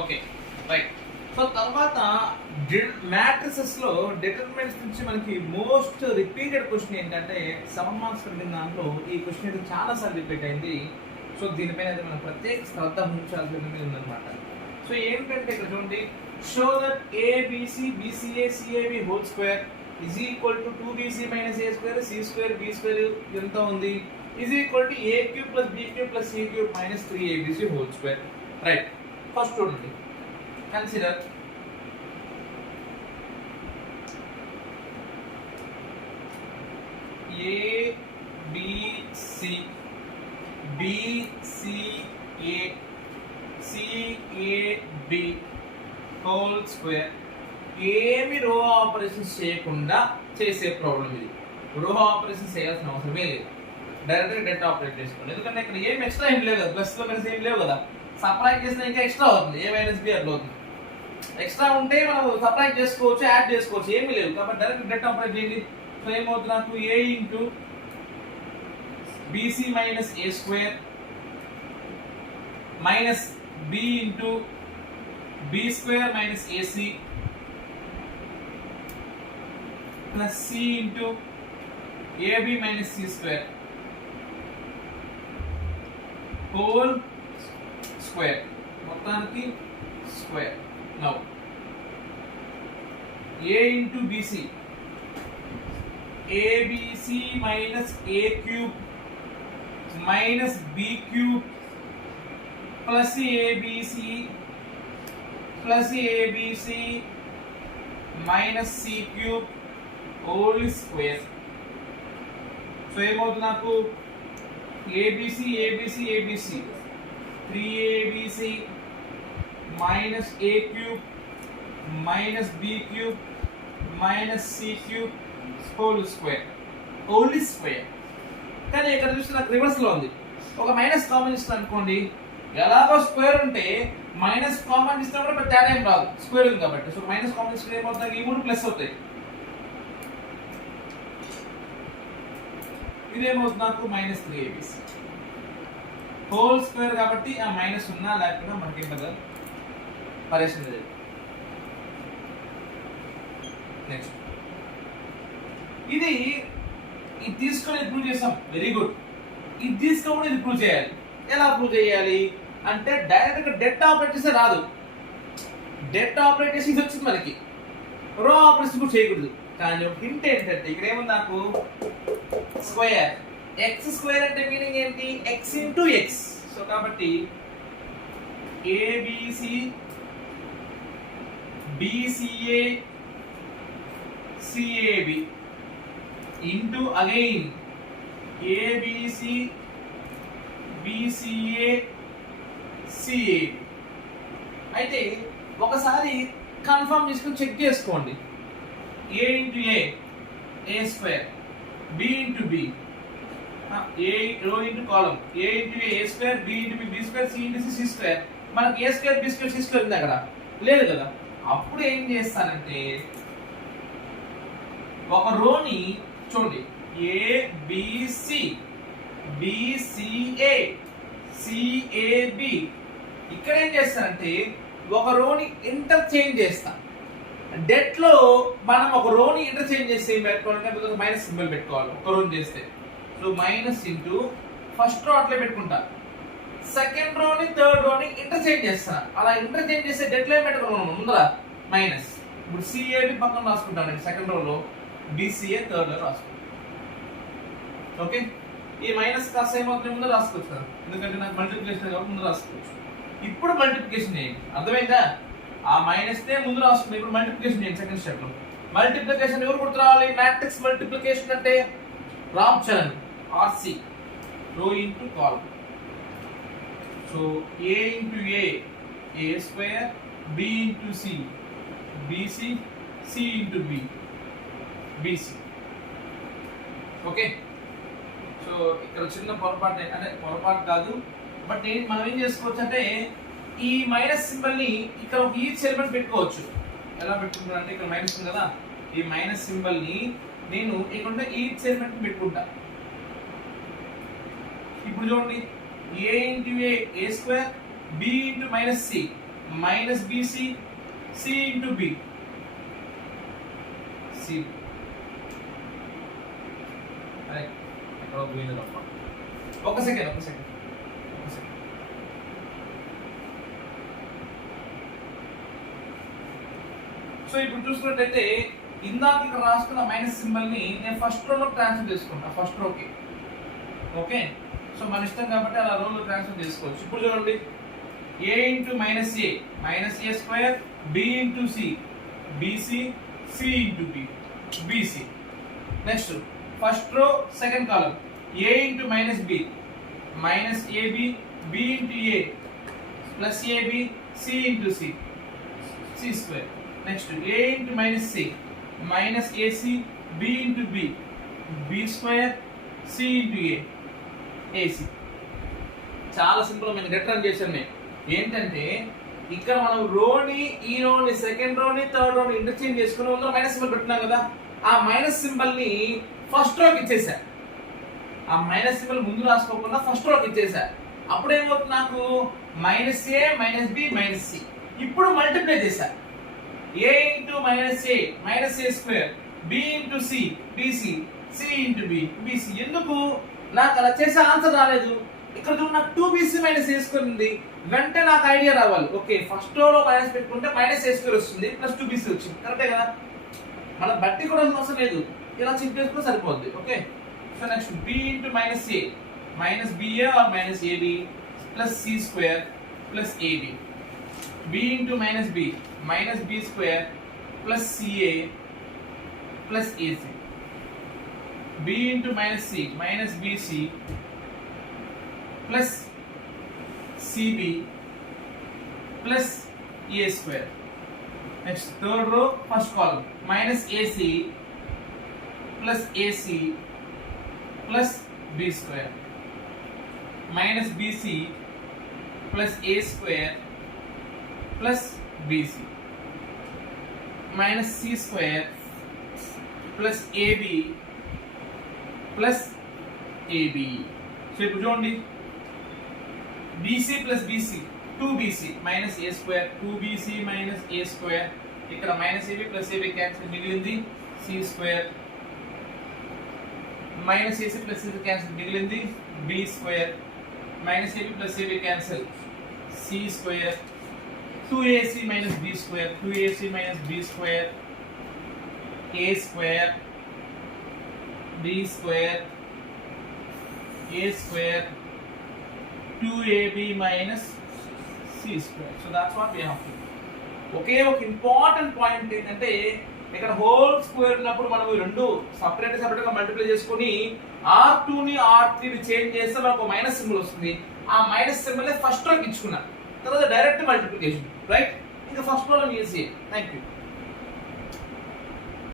Okay right. So తర్వాత matrices లో determinants నుంచి మనకి మోస్ట్ రిపీటెడ్ క్వశ్చన్ ఏంటంటే 7 మార్క్స్ అడిగిన దాంట్లో ఈ క్వశ్చన్ అయితే చాలా సార్లు రిపీట్ అయింది. సో దీనిపైన అయితే మనం ప్రత్యేక శ్రద్ధ ఉంచాల్సిన ఉందన్నమాట. సో ఏంటంటే ఇక్కడ చూడండి, show that ABC BCA CAB whole square is equal to 2bc minus A square C square B square ఎంత ఉంది is equal to A cube plus B cube plus C cube minus 3abc whole square. Right. First చూడండి, consider ABC BCA CAB whole square. ఏమి row operations చేయకుండా చేసే problem ఇది. రో operations చేయాల్సిన అవసరమే లేదు, డైరెక్ట్గా డెట్ ఆపరేట్ చేసుకోండి. ఎందుకంటే ఇక్కడ ఏం ఎక్స్ట్రా ఏం లేవు కదా, ప్లస్ లో మైనస్ ఏం లేవు కదా. సపరేట్ చేసినా ఇంకా ఎక్స్ట్రా అవుతుంది, ఏ మైనస్ బి అట్లా అవుతుంది. ఎక్స్ట్రా ఉంటే మనం సపరేట్ చేసుకోవచ్చు, యాడ్ చేసుకోవచ్చు, ఏమీ లేవు కాబట్టి డైరెక్ట్ డెట్ ఆపరేట్ చేయండి. సో ఏమవుతుంది నాకు, A into BC minus A square minus B into B square minus AC plus C into AB minus C square whole square. మొత్తానికి square. Now A into BC ABC minus A cube minus B cube plus ABC plus ABC minus C cube whole square. So ఏమవుతుంది నాకు, ABC ABC ABC 3abc minus A cube minus B cube minus C cube whole square. Whole square. కానీ ఇక్కడ చూస్తే నాకు reverse లో ఉంది. ఒక minus common ఇస్తాను అనుకోండి, ఎలాగో స్క్వేర్ ఉంటే మైనస్ కామన్ ఇస్తే కూడా పెద్ద తేడా ఏం రాదు, స్క్వేర్ ఉంది కాబట్టి. సో మైనస్ కామన్ ఇస్తే ఏమవుతుంది, ఈ మూడు ప్లస్ అవుతాయి. ఇదేమవుతుంది నాకు, మైనస్ 3abc హోల్ స్క్వేర్ కాబట్టి ఆ మైనస్ ఉన్నా లేకపోయినా మనకి కదా పరేషన్ లేదు. నెక్స్ట్ ఇది తీసుకొని ప్రూవ్ చేసాం, వెరీ గుడ్. ఇది తీసుకొని ఇది ప్రూవ్ చేయాలి. ఎలా ప్రూవ్ చేయాలి అంటే డైరెక్ట్ గా డెట్ ఆపరేట్ చేస్తే రాదు. డెట్ ఆపరేట్ చేసి ఇది వచ్చింది మనకి, రో ఆపరేషన్ కూడా చేయకూడదు. కానీ ఒక హింట్ ఏంటంటే ఇక్కడ ఏముంది నాకు, స్క్వేర్. ఎక్స్ స్క్వేర్ అంటే మీనింగ్ ఏంటి, ఎక్స్ ఇంటూ ఎక్స్. సో కాబట్టి ABC BCA CAB into again ABC BCA CAB. అయితే ఒకసారి కన్ఫర్మ్ చేసుకుని చెక్ చేసుకోండి. A into A square, B into B, A row into column, A into A square, B into B square, C into C square. మనకి A square B square C square ఉంది అక్కడ, లేదు కదా. అప్పుడు ఏం చేస్తానంటే ఒక రోని చూడండి, ఏబిసి బిసిఏ సిఏబి. ఇక్కడ ఏం చేస్తానంటే ఒక రోని ఇంటర్చేంజ్ చేస్తా. డెట్ లో మనం ఒక రోని ఇంటర్చేంజ్ చేస్తే ఏం పెట్టుకోవాలంటే మైనస్ సింబల్ పెట్టుకోవాలి ఒక రోని చేస్తే. So minus into first row అట్లే పెట్టుకుంటా, సెకండ్ రోని థర్డ్ రోని ఇంటర్చేంజ్ చేస్తా. అలా ఇంటర్చేంజ్ చేస్తే డెట్ లో ఏం పెట్టుకున్నాం ముందర మైనస్. ఇప్పుడు సిఏబి పక్కన రాసుకుంటాను సెకండ్ రోలో, బిసిఏ థర్డ్ లో రాసుకుంటాను. ఓకే, ఈ మైనస్ కాస్త ఏమవుతుంది ముందు రాసుకోవచ్చు కదా, ఎందుకంటే నాకు మల్టిప్లికేషన్ కాబట్టి ముందు రాసుకోవచ్చు. ఇప్పుడు మల్టిప్లికేషన్ చేయండి, అర్థమైందా? ఆ మైనస్ నే ముందు రాసుకుంటే ఇప్పుడు మల్టిప్లికేషన్ చేయండి సెకండ్ స్టెప్ లో. మల్టిప్లికేషన్ ఎవరు గుర్తు రావాలి, మ్యాట్రిక్స్ మల్టిప్లికేషన్ అంటే Ram Charan RC, row into column. So A into A square, B into C BC, C into B BC. Okay, so ఇక్కడ చిన్న పొరపాటు, అంటే పొరపాటు కాదు బట్ మనం ఏం చేసుకోవచ్చు అంటే ఈ మైనస్ సింబల్ ని ఇక్కడ ఒక ఈచ్ ఎలిమెంట్ పెట్టుకోవచ్చు. ఎలా పెట్టుకుంటా అంటే ఇక్కడ మైనస్ ఉంది కదా, ఈ మైనస్ సింబల్ ని నేను ఇక్కడ ఈచ్ ఎలిమెంట్ పెట్టుకుంటా. ఇప్పుడు చూడండి, A into A square, B into minus C minus BC C into B C ఒక సెకండ్ సో ఇప్పుడు చూసుకున్నట్టయితే ఇందాక ఇక్కడ రాసుకున్న మైనస్ సింబల్ ని నేను ఫస్ట్ రోలో ట్రాన్స్ఫర్ చేసుకుంటా ఫస్ట్ రోకి. ఓకే, సో మన ఇష్టం కాబట్టి అలా రోలో ట్రాన్స్ఫర్ చేసుకోవచ్చు. ఇప్పుడు చూడండి, a into minus A square, b into C BC, C into B BC. Next first row second column a into minus B minus AB, b into A plus AB, C into C C square. Next a into minus C minus AC, b into B B square, C into A AC. చాలా simple నేను return చేశాను. నేను ఏంటంటే ఇక్కడ మనం రోని ఈ రోని second రోని third రోని interchange చేసుకుని ముందు మైనస్ సింబల్ పెట్టున్నాం కదా, ఆ మైనస్ సింబల్ ని ఫస్ట్ రోకి ఇచ్చేసా. ఆ మైనస్ సింబల్ ముందు రాసుకోకుండా ఫస్ట్ రోకి ఇచ్చేసా. అప్పుడు ఏమవుతుంది, నాకు minus a minus B minus c. ఇప్పుడు మల్టిప్లై చేశా, a into minus A square, b into C BC, C into B bc. ఎందుకు నాకు అలా చేసే ఆన్సర్ రాలేదు. ఇక్కడ చూడు, నాకు 2bc మైనస్ ఏ స్క్వేర్ ఉంది. వెంటనే నాకు ఐడియా రావాలి, ఓకే ఫస్ట్ రోలో మైనస్ పెట్టుకుంటే మైనస్ ఏ స్క్వేర్ వస్తుంది ప్లస్ 2bc వచ్చింది. కరెక్టే కదా, మనం బట్టి కూడా అవసరం లేదు, ఇలా చెక్ చేసుకుంటే సరిపోద్ది. Okay, so next b into minus a minus ba or minus AB plus c square plus ab, b into minus B minus b square plus ca plus ac, b into minus C minus bc plus cb plus a square. Next third row first column minus ac plus ac plus b square minus bc plus a square plus bc minus C square plus ab plus ab. So ఇప్పుడు చూడండి, BC plus BC 2bc minus ఏ square, 2bc minus ఏ square. ఇక్కడ minus AB plus AB cancel, మిగిలింది C square. Minus AC plus AC cancel, మిగిలింది B square. Minus AB plus AB cancel, C square. 2ac minus b square, 2ac minus b square, a square, b square, a square, 2ab minus c square. So that's what we have to do. ఒకే ఒక important point ఏంటంటే ఇక్కడ whole square ఉన్నప్పుడు మనం ఈ రెండు separate గా multiply చేసుకొని r2 ని r3 ని చేంజ్ చేస్తే మనకు మైనస్ సింబల్ వస్తుంది. ఆ మైనస్ సింబల్ ఫస్ట్ రోకి ఇచ్చుకున్నాను, తర్వాత డైరెక్ట్ మల్టిప్లికేషన్, రైట్? ఇంకా ఫస్ట్ రోలో ఈజీ. Thank you.